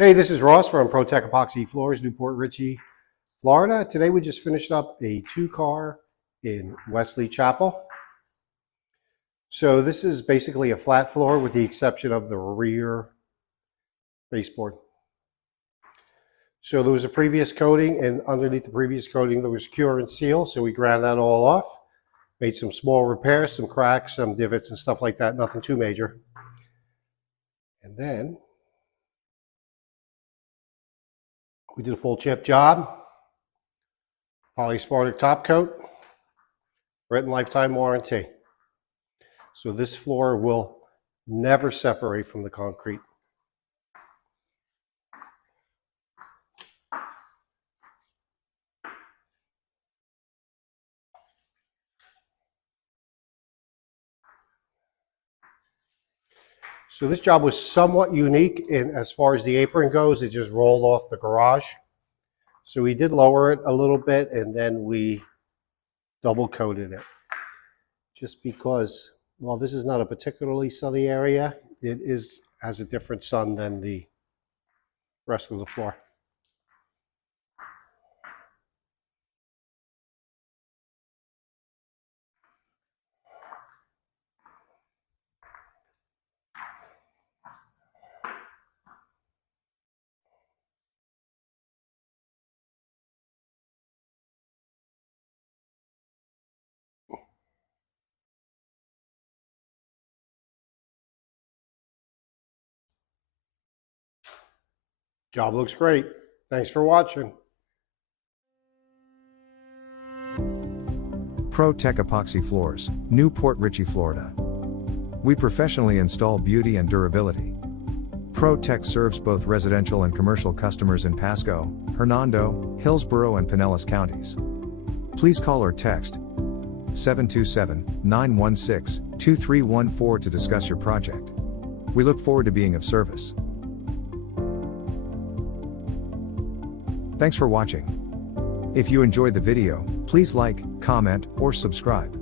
Hey, this is Ross from ProTech Epoxy Floors, Newport Richey, Florida. Today we just finished up a two-car in Wesley Chapel. So this is basically a flat floor with the exception of the rear baseboard. So there was a previous coating, and underneath the previous coating there was cure and seal, so we ground that all off. Made some small repairs, some cracks, some divots and stuff like that, nothing too major. And then we did a full chip job, polysportic top coat, written lifetime warranty. So this floor will never separate from the concrete. So this job was somewhat unique in as far as the apron goes. It just rolled off the garage. So we did lower it a little bit and then we double coated it. Just because, while this is not a particularly sunny area, it has a different sun than the rest of the floor. Job looks great. Thanks for watching. ProTech Epoxy Floors, Newport Richey, Florida. We professionally install beauty and durability. ProTech serves both residential and commercial customers in Pasco, Hernando, Hillsborough and Pinellas counties. Please call or text 727-916-2314 to discuss your project. We look forward to being of service. Thanks for watching. If you enjoyed the video, please like, comment, or subscribe.